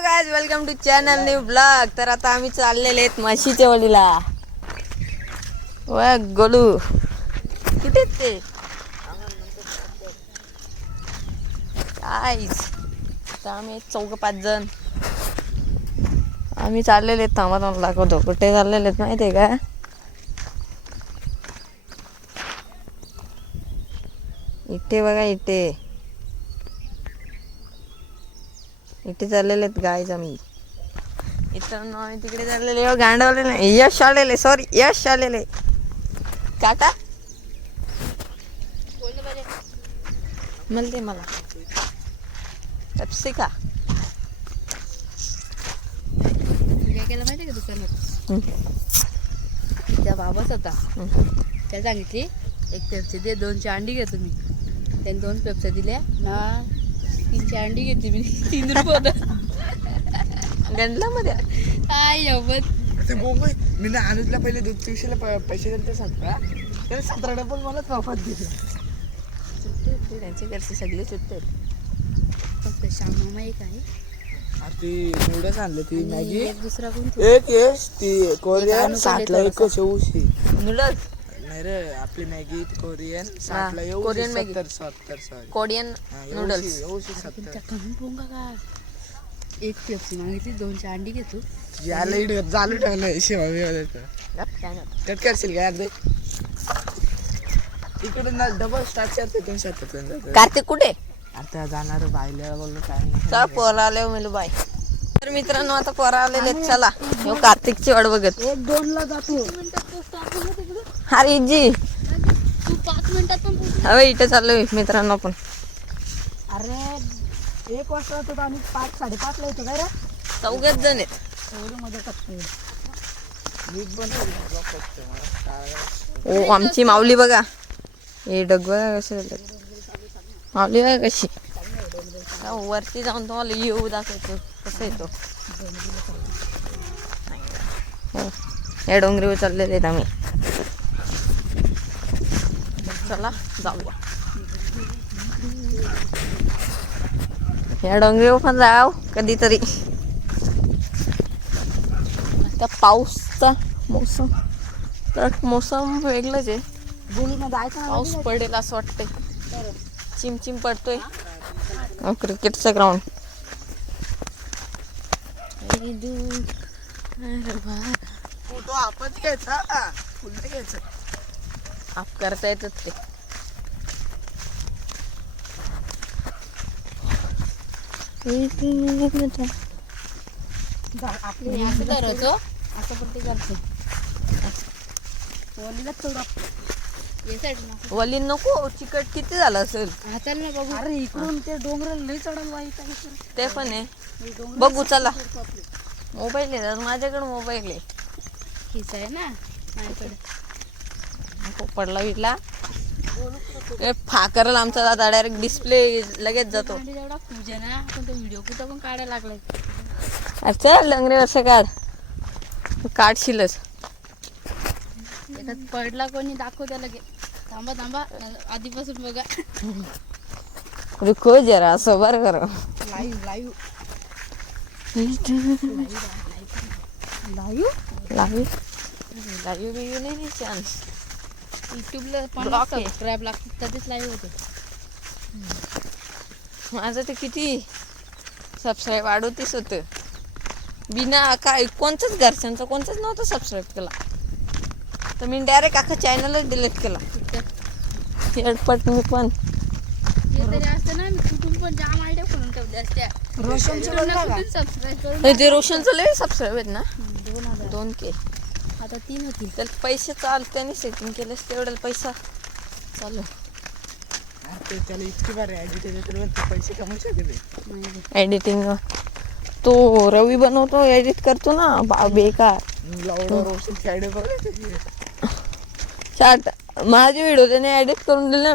Hello guys, welcome to channel new blog. तर आता आम्ही चाललेले आहेत म्हशीच्या वडीला. वा गोलू कुठे ते गाइस. आता आम्ही 4-5 जण आम्ही चाललेले आहेत. थांबा दाखवतो कुठे चाललेले आहेत माहिती आहे का. इथे बघा, इथे चाललेले आहेत गाईज. आम्ही इथं आम्ही तिकडे चाललेले. गांडवलेले यश आलेले काका मिळते मला पेप्सी का. काय केलं माहिती का दुकानात त्या बाबाच होता. त्याला सांगितली एक पेप्सी दे, 2 अंडी घे तुम्ही. त्याने 2 पेप्सी दिल्या ना, 3 अंडी घेतली मी. 3 रुपये होतं गंडला मध्ये. काय ते मुंबई मी ना अनुजला पहिले दूध पिवशीला पैसे दिले ते 17. त्याने 17 डबल मलाच वापस दिले. त्यांचे घरचे सगळे सुट्टे फक्त श्यामामा एक आहे. ती नूडल्स आणले, ती मॅगी एक दुसरा कोणती एक यश, ती कोरियन 60 ला एक शेवशी. नूडल्स नाही रे, आपली मॅगी कोरियन 60 ला येऊ. Korean Maggi. 70 Korean noodles. येऊशी 70. त्या कमी पोंगा का. एक पेप्सी मागितली, 2 अंडी घेतो. याला इकडे चालू ठेवलं शिवाय कट करशील का अर्धे इकडे ना डबल स्टार्ट करते. 270 कार्तिक कुठे. आता जाणार बायला बोललो काय नाही. चला पोरा आले मिलू बाय. तर मित्रांनो आता पोरा आलेले आहेत. चला हो कार्तिकची वाट बघत. 1-2 ला जातो. अरे जी तू 5 मिनिटात पण पोहोचू. हवे इथे चाललोय मित्रांनो आपण. अरे 1 वाजता होतो आणि 5-5:30 ला येतो काय रे. 4 जण आहेत. एवढं मजा करतो. ओ आमची माऊली बघा. हे डग बघा कसे झाले. माऊली बघा कशी. वरती जाऊन तुम्हाला येऊ दाखवतो कसं येतो. या डोंगरीवर चाललेले आहेत आम्ही. चला जाऊया. या डोंगरीवर पण जाव कधीतरी. आता पाऊसचा मोसम, तर मोसम वेगळंच आहे. पाऊस पडेल असं वाटतंय. चिमचिम पडतोय. क्रिकेटचा ग्राउंड. फोटो आपण घ्यायचा, फुल घ्यायचं. आप करता येतात ते. आपले असं धरतो, असं पण ते करतो. वलीला थोडं ये साईड नको. वली नको, चिकट किती झालं असेल. हाताल ना बघू. अरे इकडून ते डोंगर लई चढायला वाईट. ते पण आहे. बघू चला. मोबाईल आहे माझ्याकडे. मोबाईल आहे. खिसा आहे ना माझ्याकडे. नको पडला विडला फा करल आमचा दादा. डायरेक्ट डिस्प्ले लगेच जातो. जेवढा पूजा ना, आपण तो व्हिडिओ कुठं पण काढायला लागलाय. अच्छा लंगरे वर्ष काढ. काढशीलच. त्याच्यात पडला कोणी दाखव त्याला. थांबा आधीपासून बघा. रुको जरा सबर करो. लाईव्ह नाही चान्स. युट्यूबला 50 सबस्क्राईब लागतात तरीच लाईव्ह होते. माझं ते किती सबस्क्राईब 38 होतं. बिना काय कोणत्याच घरच्यांचं कोणतंच नव्हतं सबस्क्राईब केला. तर मी डायरेक्ट अख्खा चॅनलच डिलीट केला. हेडपट मी पण. हे तरी असतं ना, मी कुठून पण जाम आयडिया करून ठेवले असत्या. सबस्क्राईब करून ते रोशनचं लय सबस्क्राईब आहेत ना. 2K. आता 3 होतील. त्याला पैसे त्याने सेटिंग केलेस तेवढ्याला पैसा चालू. त्याला इतकी बार एडिट पैसे कमवू शकते. एडिटिंग तो रवी बनवतो, एडिट करतो ना. बेकार चाट माझे व्हिडिओ त्याने एडिट करून दिले ना.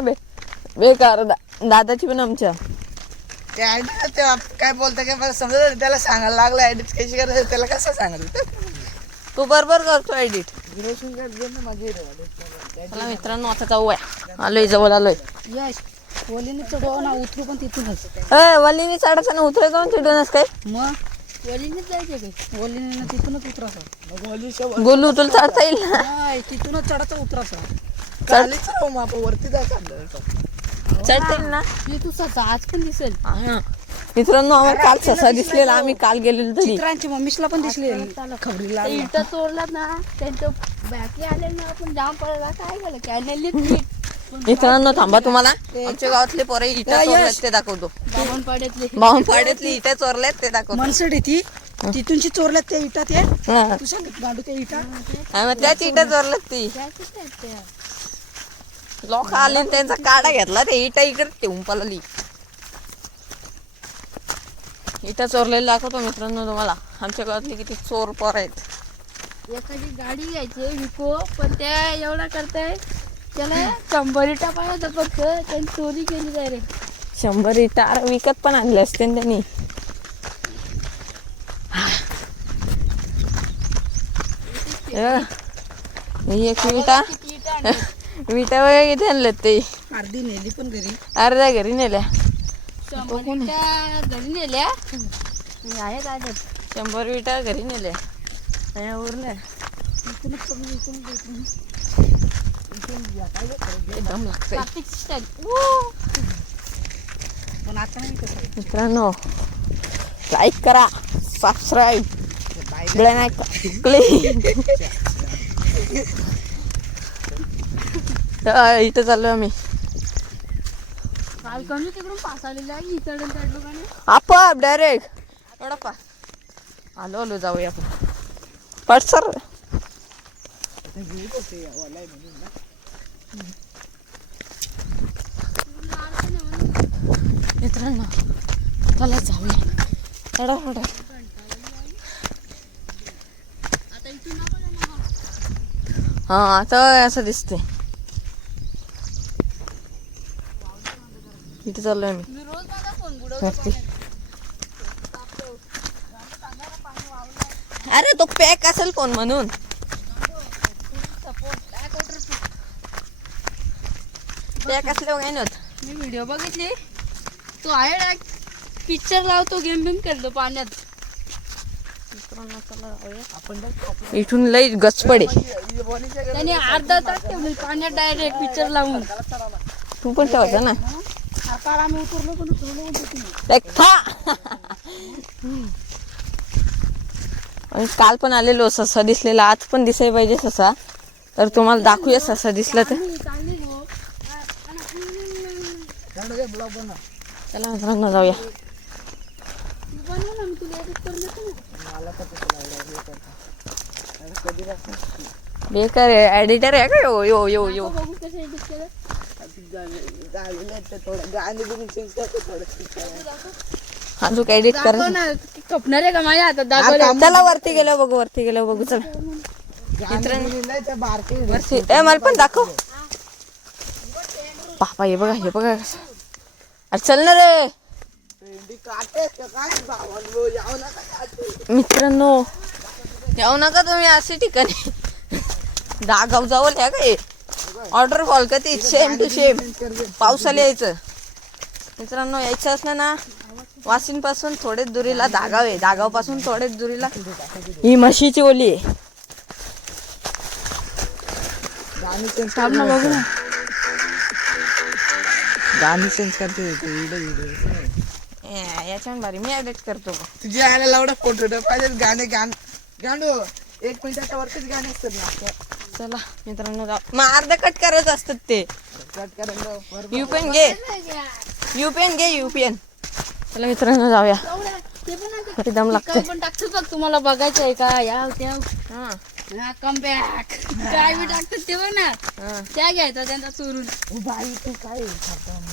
बेकार. दादाची पण आमच्या. ते ऍडिट काय बोलतं काय मला समजत. त्याला सांगायला लागला ऍडिट कशी करायचं. त्याला कसं सांगायचं. तो बरोबर करतो एडिट. माझी चला मित्रांनो आता जाऊया. आलोय जवळ आलोय. यश वलीने चढवा ना, उतरू पण तिथूनच. वलीने चढायचं ना उतरायचं तिथूनच काय. मग वलीनेच जायचे काही वलीने तिथूनच उतरायचं मग ओलीच्या गोलू तुला चढता येईल ना नाही तिथूनच चढायचं उतरायचं चालेच राहू मग आपण वरती जायचं आपल्याला. चढता येईल ना हे तुझा आज पण दिसेल हा मित्रांनो आम्हाला काल ससा दिसलेला आम्ही काल गेलेलो तरी चित्रांची मम्मीला पण दिसली खबरीला ते इटा चोरलात ना त्यांचं बॅकी आले ना आपण जाम पडला काय झालं कॅनली मित्रांनो थांबा तुम्हाला आमच्या गावातले पोरे इटा चोरल्यात ते दाखवतो बावनपाड्यातले बावनपाड्यातली इटा चोरल्यात ते दाखवतो मनसड ती तिथूनची चोरल्यात त्या इटा ते हा. तू सांग गांडू त्या इटा मग त्याच इटा चोरल्यात ती त्याचीच आहेत त्या. लोक आले आणि त्यांचा काढा घेतला ते इटा इकडे ठेवून पळाली इटा चोरलेला दाखवतो मित्रांनो तुम्हाला आमच्या गावातले किती चोर पोर आहेत एखादी गाडी घ्यायची विको पण त्या एवढा करताय त्याला 100 इटा पाहिजे फक्त त्यांनी चोरी केली डायरेक्ट 100 इटा अरे विकत पण आणले असते ना त्यांनी ही एक विटा किती इटा आणल्या? विटा वगैरे किती आणल्यात ते अर्धी नेली पण घरी अर्ध्या घरी नेल्या 100 इटा घरी नेल्या आणि आहेत आजच 100 विटा घरी नेल्या आणि उरल्या एकदम लागतंय कार्तिक स्टाईल पण आता नाही कसं आहे. मित्रांनो लाईक करा सबस्क्राईब बेल आयकॉन क्लिक इथं चाललो आम्ही काल कमी तिकडून पास आलेला आहे इकडून चढलो का नाही आपोआप डायरेक्ट एवढा पा आलो आलो जाऊया आपण पट सर मित्रांनो चला जाऊया फटाफट आता इथून नको जाणार. हा आता असं दिसते इथे चाललोय आम्ही मी रोज माझा फोन बुडवतो वरती अरे तो पॅक असेल कोण म्हणून सपोर्ट बॅक ऑर्डर पॅक असल्यावर काही नव्हतं मी व्हिडिओ बघितली तो आहे पिक्चर लावतो गेम बिम खेळतो पाण्यात इथून लई गचपड आहे त्याने अर्धा तास ठेवली पाण्यात डायरेक्ट पिक्चर लावून तू पण ठेवायचं ना काल आम्ही उतरलो पण उतरलो पण होती नाही. लाईक था आणि काल पण आलेलो ससा दिसलेला आज पण दिसाय पाहिजे ससा तर तुम्हाला दाखवूया ससा दिसला तर चांगली हो. चला मित्रांनो जाऊया तू बनव ना मी तुला edit करून देतो ना. बेकार एडिटर आहे का यो यो यो यो बघू कसं edit केलं. गाणे बघून चेंज करतो थोडं अजून एडिट दाखव कर ना कपणार आहे का माझ्या हातात दाखवलं चला वरती गेलो बघू चला त्या बारके वरती ए मला पण दाखव बाबा हे बघा कसं अरे चल ना रे काटे काय भावांनो याव ना काय मित्रांनो येऊ नका तुम्ही असे ठिकाणी दागाव जावं ह्या काय ऑर्डर कॉल का ती सेम टू सेम पावसाला यायचं मित्रांनो यायचं असलं ना वाशिंपासून थोडेच दुरीला दागाव आहे दागावपासून थोडेच दुरीला ही म्हशीची ओली आहे गाणी चेंज थांब ना बघू ना गाणी चेंज करते याच्यानं भारी मी एडिट करतो तुझी आयला लावडा फोटो पाहिजे गाणे गांडू 1 मिनिटाच्या वरतीच गाणे असतात ना चला मित्रांनो जाऊ मग अर्ध कट करायचं असतात ते कट करायला युपीएन घे युपीएन चला मित्रांनो जाऊया ते पण आहे किती दम लागते पण टाकतो बघ तुम्हाला बघायचं आहे का या त्या हा कम बॅक काय बी टाकतात ते बघ ना हा त्या घ्यायचा त्यांचा चोरून बाई तू काय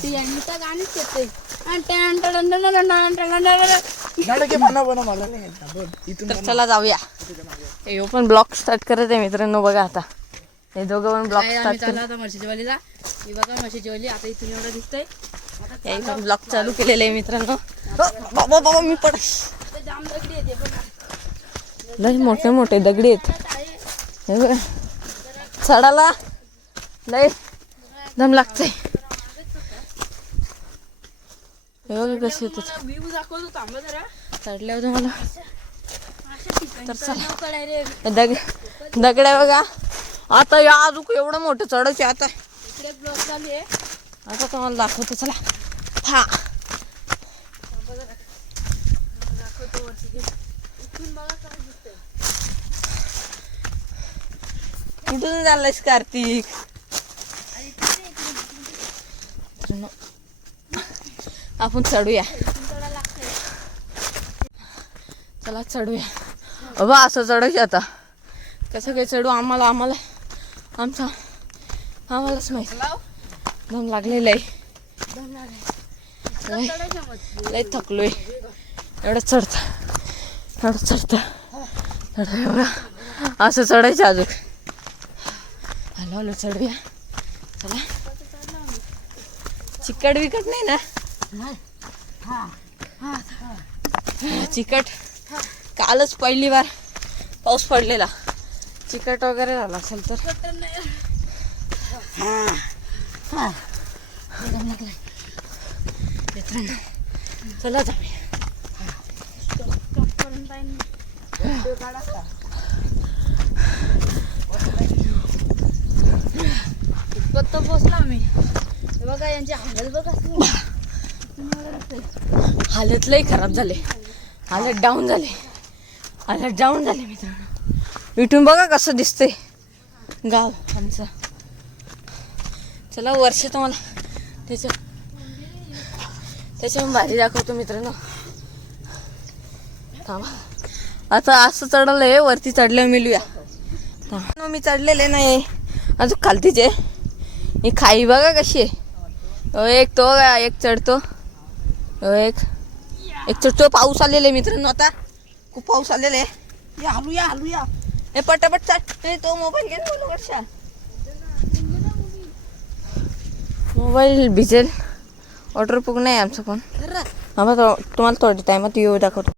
ती यांनी तर गाणीच येते गाणं घे बनव मला नाही येत. बोल इथून तर चला जाऊया हे पण ब्लॉग स्टार्ट करत आहे मित्रांनो बघा आता हे दोघं पण ब्लॉग स्टार्ट चालला होता म्हशीच्या वालीला ही बघा म्हशीची वाली आता इथून एवढं दिसतंय याही पण ब्लॉग चालू केलेले आहे मित्रांनो बाबा मी पड आता जाम दगडी येते बघा लय मोठे मोठे दगडी आहेत हे बघा चढाला लय दम लागतंय हे बघा कसे येतात व्ह्यू दाखवतो थांबा जरा चढल्यावर तुम्हाला तर चला दगड्या बघा. आता या अजून एवढं मोठं चढायचे. आता इकडे ब्लॉक चालू आहे. आता तुम्हाला दाखवतो चला. हा दाखवतो वरती घे. इथून बघा काय दिसतंय. कुठून चाललायस कार्तिक? आणि इकडे इकडे आपण चढूया. इथून थोडा लागतंय. चला चढूया. अबा असं चढायचं आता. कसं काय चढू आम्हालाच माहिती. दम लागलेलं आहे. लय थकलोय. एवढं चढतं एवढं असं चढायचं अजून. हॅलो चढूया चला. चिकट विकट नाही ना? चिकट कालच पहिली बार पाऊस पडलेला. चिकट वगैरे झाला असेल तर चला जाऊया. इतपत पोचला आम्ही. हे बघा यांची हालत बघा. हालत लय खराब झाले. हालत डाऊन झाले मित्रांनो. इथून बघा कसं दिसतंय गाव आमचं. चला वर्ष तुम्हाला त्याच्या भारी दाखवतो मित्रांनो. थांबा. आता असं चढलंय. वरती चढल्या मिळूया. मी चढलेले नाही अजून खालतीचे. ही खाई बघा कशी आहे. एक तो एक चढतो. एक चढतो. पाऊस आलेला आहे मित्रांनो. आता खूप पाऊस आलेला आहे. हलूया हे पटापट चढ. तो मोबाईल घे ना वर्षा. मोबाईल भिजेल. वॉटरप्रूफ नाही आमचं पण. तुम्हाला थोड्या टायमात येऊ दाखवतो.